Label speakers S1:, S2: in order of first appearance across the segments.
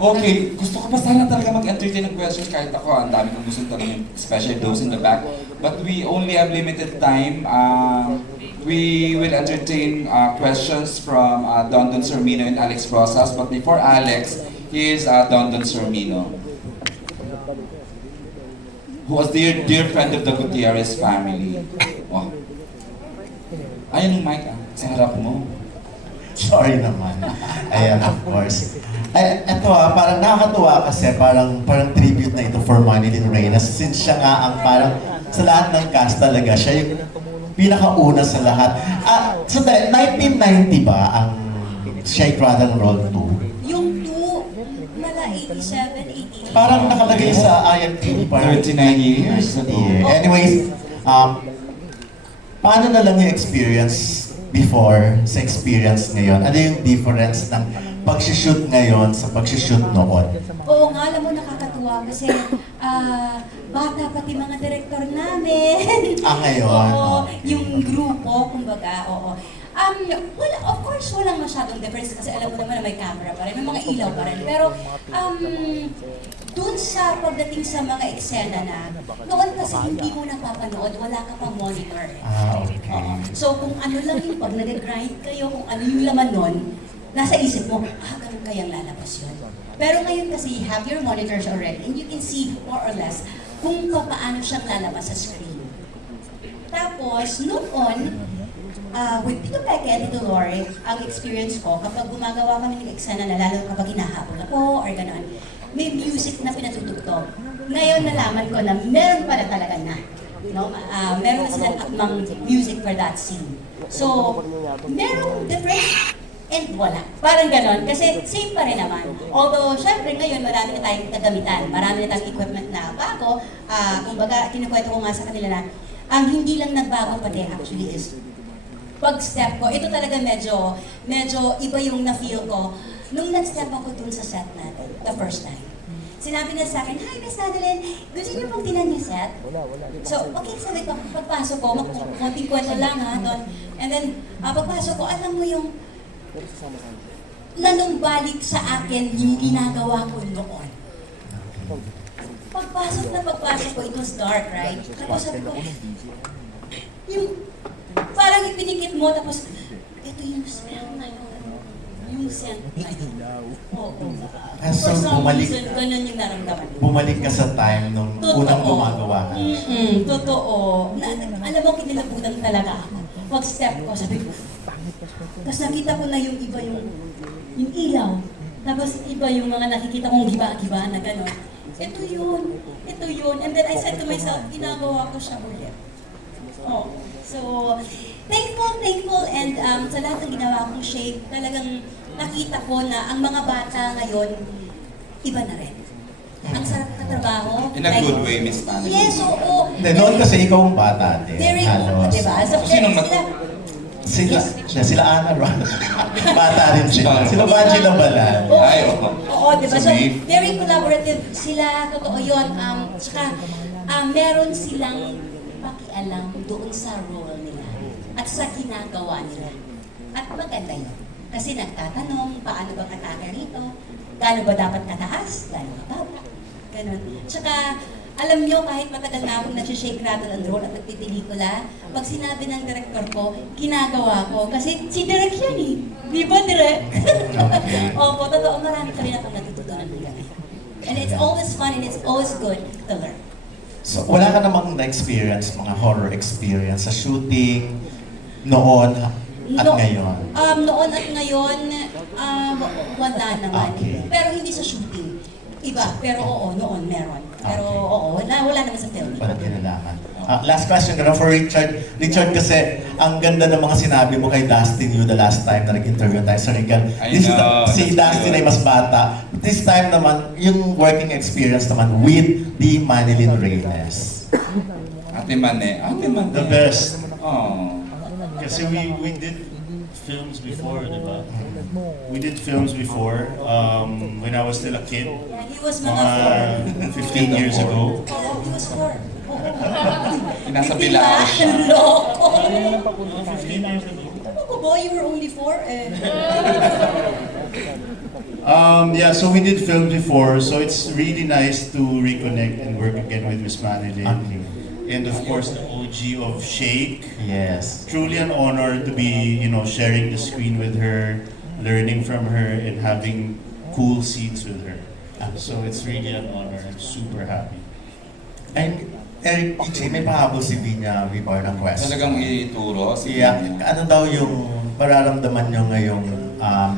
S1: Okay, gusto ko pa sana talaga mag-entertain ng questions kahit ako, ang dami kong gusto tanongin, especially those in the back. But we only have limited time. Um, we will entertain uh, questions from uh, Don Don Sormino and Alex Rosas. But before Alex, here's uh, Don Don Sormino, who was dear dear friend of the Gutierrez family. Wow. Ayan yung mic ah, sa harap mo.
S2: Sorry naman. Ayan, of course. Ay, eto ah, parang nakakatuwa kasi parang parang tribute na ito for Manilyn Reyes since siya nga ang parang sa lahat ng cast talaga, siya yung pinakauna sa lahat. Ah, so dahil 1990 ba ang siya yung role 2?
S3: Yung 2, mala 87, 88.
S2: Parang nakalagay sa IMDb parang
S1: 39 years ago.
S2: Yeah. Anyways, um, paano na lang yung experience before sa experience ngayon? Ano yung difference ng pag-shoot ngayon sa pag-shoot noon?
S3: Oo nga, alam mo, nakakatuwa kasi ah, bata pati mga direktor namin.
S2: Ah, ngayon,
S3: oo,
S2: okay.
S3: yung grupo, kumbaga, oo. Um, wala, of course, walang masyadong difference kasi alam mo naman na may camera pa rin, may mga ilaw pa rin. Pero, um, dun sa pagdating sa mga eksena na, noon kasi hindi mo napapanood, wala ka pang monitor.
S2: Ah, okay.
S3: So kung ano lang yung pag nag-grind kayo, kung ano yung laman nun, nasa isip mo, ah, ganun kayang lalabas yun. Pero ngayon kasi you have your monitors already and you can see more or less kung paano siyang lalabas sa screen. Tapos, noon, uh, with Tito Peke and Tito Lore, ang experience ko, kapag gumagawa kami ng eksena na lalo kapag hinahabol ako or gano'n, may music na pinatutugtog. Ngayon nalaman ko na meron pala talaga na. No? Ah, meron na silang akmang music for that scene. So, merong difference and wala. Parang ganon. Kasi same pa rin naman. Although, syempre ngayon marami na tayong kagamitan. Marami na tayong equipment na bago. Ah, kumbaga, kinukwento ko nga sa kanila na ang hindi lang nagbago pati actually is pag step ko, ito talaga medyo, medyo iba yung na-feel ko nung nag-step ako dun sa set natin, the first time. Sinabi na sa akin, Hi, Miss Madeline, gusto niyo pong tinan yung set? So, okay, sabi ko, pagpasok ko, konting kwento lang ha, doon. And then, ah, pagpasok ko, alam mo yung, nanumbalik sa akin yung ginagawa ko noon. Pagpasok na pagpasok ko, it was dark, right? Tapos sabi ko, yung, parang ipinikit mo, tapos, ito yung smell na yun. Yung scent na yun. Oo.
S2: Ah, so,
S3: For some
S2: bumalik-
S3: reason, ganun yung naramdaman ko.
S2: Bumalik ka sa time nung unang gumagawa ka.
S3: Mm-mm, totoo. Na, alam mo, kinilabutan talaga ako. Pag step ko, sabi ko, tapos nakita ko na yung iba yung, yung ilaw. Tapos iba yung mga nakikita kong giba-giba na gano'n. Ito yun. Ito yun. And then I said to myself, ginagawa ko siya ulit. Oh. So, thankful, thankful, and um, sa lahat ng ginawa kong shape, talagang nakita ko na ang mga bata ngayon, iba na rin. Ang sarap katrabaho.
S1: In a
S3: Like-
S1: good way, Miss Madeline.
S3: Yes, oo.
S2: Hindi, noon kasi ikaw ang bata din.
S3: Very,
S2: halos.
S3: di ba? So,
S1: Sinong
S3: sila,
S2: Sila, sila, sila Ana Ron. bata rin sila. Sila Banji na bala.
S3: Oo,
S1: Ay, oo.
S3: oo, di ba? So, very collaborative sila, totoo yun. Um, tsaka, um, meron silang pakialam doon sa role at sa ginagawa nila. At maganda yun. Kasi nagtatanong, paano ba kataka rito? Gaano ba dapat kataas? Gaano ba baba? Ganon. Tsaka, alam nyo, kahit matagal na akong nag-shake rattle and roll at nagpipelikula, pag sinabi ng director ko, ginagawa ko. Kasi si Direk yan eh. Di ba, Direk? Opo, totoo, marami kami na akong natututunan ng gabi. And it's always fun and it's always good to learn.
S2: So, wala ka namang na-experience, mga horror experience sa shooting noon at
S3: No-
S2: ngayon?
S3: Um, noon at ngayon, um, wala naman.
S2: Okay.
S3: Pero hindi sa shooting. Iba, pero oo, noon meron. Pero
S2: Okay.
S3: oo, wala, wala naman sa film.
S2: Walang kinalaman. Ah, last question na for Richard. Richard, kasi ang ganda ng mga sinabi mo kay Dustin you the last time na nag-interview tayo sa Regal.
S1: I
S2: This is
S1: know,
S2: the- si
S1: that's
S2: Dustin
S1: good.
S2: ay mas bata. This time naman, yung working experience naman with the Manilyn Reyes.
S1: Ate Mane. Ate Mane.
S4: The best.
S1: Oh.
S4: Kasi we, we did films before, di ba? We did films before um, when I was still a kid,
S3: Yeah, he was mga
S4: mga
S3: four.
S4: 15 years ago.
S3: Oo, he was four. Oo.
S1: Nasa
S3: Hindi
S1: Bilao
S3: ba?
S1: siya.
S3: Loko.
S4: 15 years ago.
S3: Ako ba, you were only four eh.
S4: Um, yeah, so we did films before, so it's really nice to reconnect and work again with Miss Manilyn. And of course, the OG of Shake.
S2: Yes.
S4: Truly an honor to be, you know, sharing the screen with her, learning from her, and having cool scenes with her. So it's really an honor. I'm super happy.
S2: And Eric, EJ, may pahabol si Vinya before ng question.
S1: Talagang ituro si
S2: Yeah, ano daw yung pararamdaman nyo ngayong um,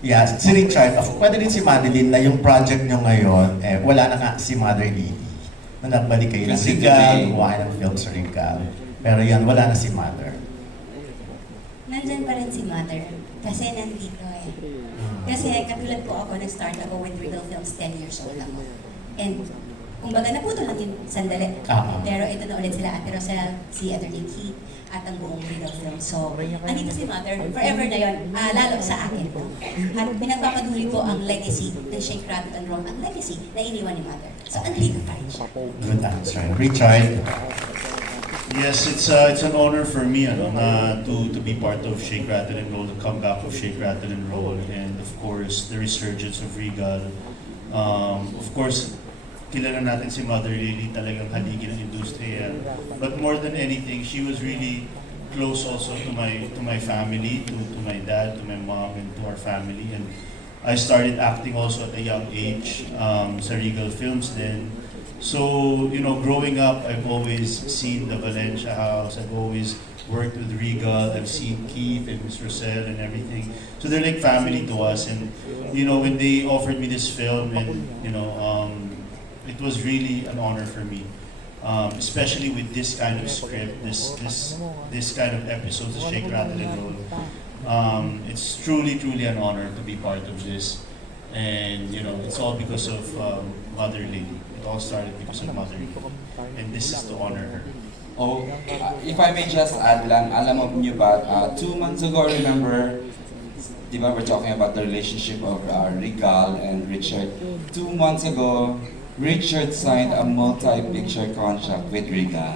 S2: Yeah, si Richard, of, pwede rin si Madeline na yung project nyo ngayon, eh, wala na nga si Mother Lily. Na nagbalik kayo ng
S1: Kasi
S2: Regal,
S1: today-
S2: gumawa ng film sa Regal. Pero yan, wala na si Mother.
S3: Nandyan pa rin si Mother. Kasi nandito eh. Kasi katulad po ako, nag-start ako with Regal Films 10 years old ako. And kumbaga naputo lang yung sandali.
S2: Ah.
S3: Pero ito na ulit sila, Ate Rosel, si Attorney Keith, at ang buong Regal Films. So, andito si Mother, forever na yon, ah, lalo sa akin. No? At pinagpapaduli po ang legacy ng Shake, Rattle, and Roll, ang legacy na iniwan ni Mother. So, andito pa rin siya.
S2: Good answer. Richard,
S4: Yes, it's uh, it's an honor for me ano, na to to be part of Shake Rattle and Roll, the comeback of Shake Rattle and Roll, and of course the resurgence of Regal. Um, of course, kilala natin si Mother Lily talagang haligi ng industriya. But more than anything, she was really close also to my to my family, to, to my dad, to my mom, and to our family. And I started acting also at a young age um, sa Regal Films then. So, you know, growing up, I've always seen the Valencia house. I've always worked with Regal. I've seen Keith and Miss Roselle and everything. So they're like family to us. And, you know, when they offered me this film and, you know, um, it was really an honor for me. Um, especially with this kind of script, this this this kind of episodes of Shake, Rattle, and Roll. Um, it's truly, truly an honor to be part of this. And, you know, it's all because of um, Mother Lily. It all started because of Mother Lily. And this is to honor her.
S1: Oh, if I may just add lang, alam mo niyo ba, uh, two months ago, remember, di we're talking about the relationship of uh, Regal and Richard. Two months ago, Richard signed a multi-picture contract with Regal.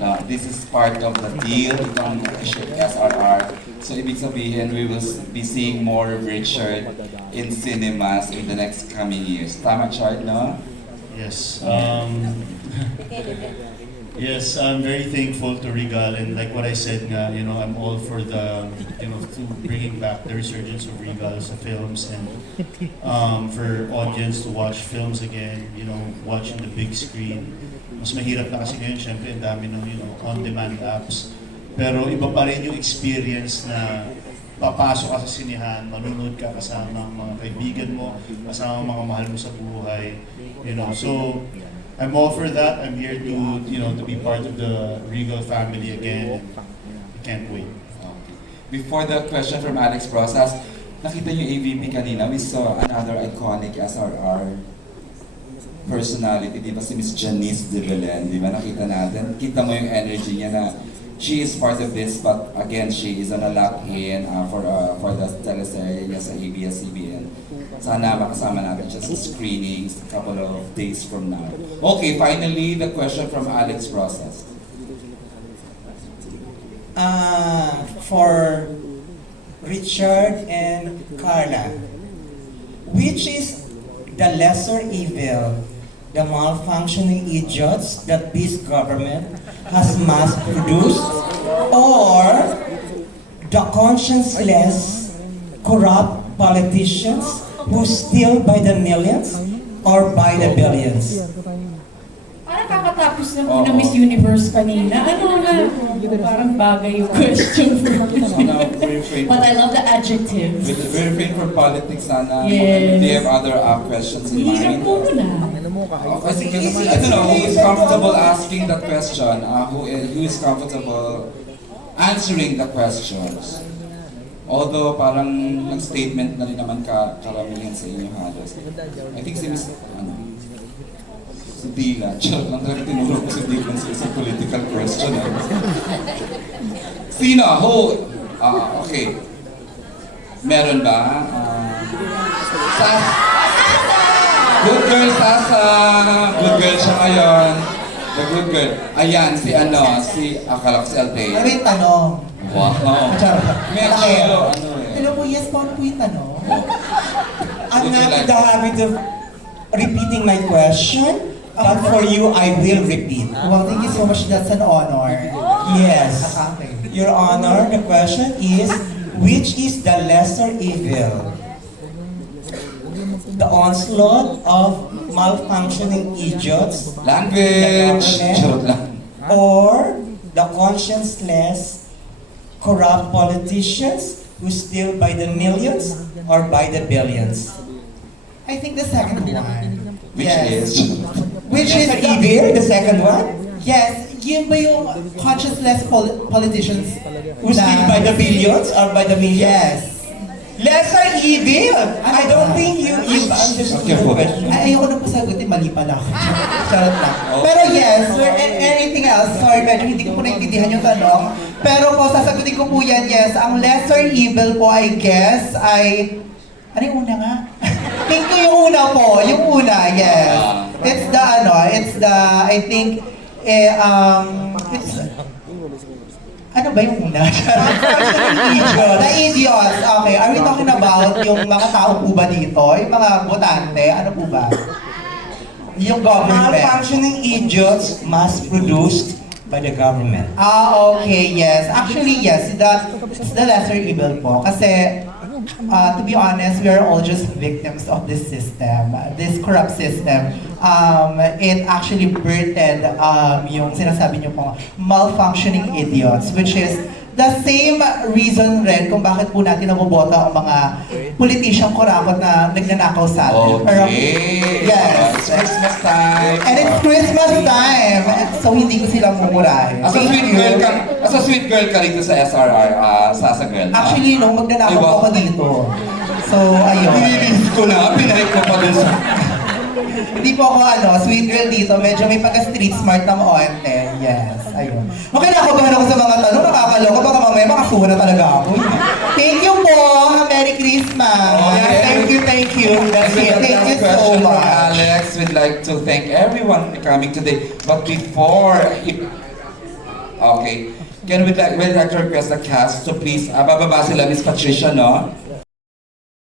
S1: Now, this is part of the deal itong SRR. So, ibig sabihin, we will be seeing more of Richard in cinemas in the next coming years. Tama, Chard, no?
S4: Yes. Um, yes, I'm very thankful to Regal and like what I said nga, you know, I'm all for the, you know, to bringing back the resurgence of Regal sa films and um, for audience to watch films again, you know, watching the big screen. Mas mahirap na kasi ngayon, syempre, ang dami ng, you know, on-demand apps. Pero iba pa rin yung experience na papasok ka sa sinihan, manunod ka kasama ang mga kaibigan mo, kasama ang mga mahal mo sa buhay, you know. So, I'm all for that. I'm here to, you know, to be part of the Regal family again. I can't wait.
S1: Okay. Before the question from Alex Rosas, nakita niyo AVP kanina, we saw another iconic SRR personality, di ba si Miss Janice de Belen, di ba nakita natin? Kita mo yung energy niya na she is part of this, but again, she is on a lock-in uh, for, uh, for the teleserye niya sa ABS-CBN. Sana makasama natin siya sa screenings a couple of days from now. Okay, finally, the question from Alex Rosas.
S5: uh, for Richard and Carla, which is the lesser evil, the malfunctioning idiots that this government has mass produced, or the conscienceless, corrupt politicians who steal by the millions or by the billions?
S6: Parang kakatapos lang po ng Miss Universe kanina. Ano na, parang bagay yung question.
S1: Sana refrain
S6: But I love the adjectives.
S1: With very refrain from politics sana.
S6: Yes.
S1: Do you have other uh, questions in
S6: Hirap
S1: mind?
S6: po na.
S1: Oh, kasi, kasi, I don't know, who is comfortable asking that question? Uh, who, is, who is comfortable answering the questions? Although parang nag-statement na rin naman ka, karamihan sa inyo halos. I think si Miss, ano, si Dila, charot lang talaga tinuro ko si Dila sa isang political question. Eh. Sino? Who? Ah, okay. Meron ba? Ah, Sas. Good girl, Sasa. Good girl siya ngayon. The good girl. Ayan, si ano, si akala ko si Althea.
S5: May tanong.
S1: Wow. Medyo, ano eh.
S5: Hello po, yes po, ano po yung tanong? I'm
S1: Would you
S5: not
S1: like
S5: the habit of repeating my question, but for you, I will repeat.
S7: Well, thank you so much. That's an honor.
S5: Yes. Your Honor, the question is, which is the lesser evil? The onslaught of malfunctioning idiots
S1: Language!
S5: The?
S1: Joke lang.
S5: or the conscienceless, corrupt politicians who steal by the millions or by the billions?
S7: I think the second one.
S1: Which
S7: yes.
S1: is...
S7: Which is
S5: Lesser evil, the second one?
S7: Yes, yun ba yung conscienceless pol- politicians
S5: Who steal
S7: na-
S5: by the billions or by the millions?
S7: Yes.
S5: Lesser evil! I don't think you, you understood
S1: Okay po.
S7: Ay, ayoko na po sagutin, mali pala ako. Charot lang.
S1: Oh.
S7: Pero yes, or a- anything else, sorry, medyo hindi ko po naintindihan yung tanong. Pero po, sasagutin ko po yan, yes. Ang lesser evil po, I guess, ay... Ano yung una nga? think ko yung una po, yung una, yes.
S1: Ah.
S7: It's the, ano, it's the, I think, eh, um, it's, ano ba yung una? idiots. The idiots. Okay, are we talking about yung mga tao po ba dito? Yung mga botante? Ano po ba? Yung government.
S5: Malfunctioning idiots mass-produced by the government.
S7: Ah, okay, yes. Actually, yes. The, it's the lesser evil po. Kasi, uh, to be honest, we are all just victims of this system, this corrupt system. Um, it actually birthed um, yung sinasabi niyo po, malfunctioning idiots, which is the same reason rin kung bakit po natin naboboto ang mga politisyang kurakot na nagnanakaw sa atin.
S1: Okay.
S7: Yes.
S1: It's Christmas time.
S7: And it's Christmas time, so hindi ko sila mumurahin.
S1: As a sweet girl ka, as a sweet girl ka rito sa SRR, ah, sa Asa Girl. ah.
S7: Actually, no, magnanakaw
S1: wow.
S7: ako dito. So, ayun.
S1: Nililis ko na, pinarik ko pa dun sa...
S7: Hindi po ako, ano, sweet girl dito. Medyo may pagka-street smart na maonte. Yes, ayun. Na ako sa mga tanong? Nakakaloka. Baka mamaya makasuha na talaga ako. Thank you po! Merry Christmas!
S1: Okay.
S7: Thank you, thank you. That's it. Thank you so much.
S1: Alex, we'd like to thank everyone for coming today. But before, if, okay, can we like, we'd like to request the cast to please, uh, bababa sila Miss Patricia, no?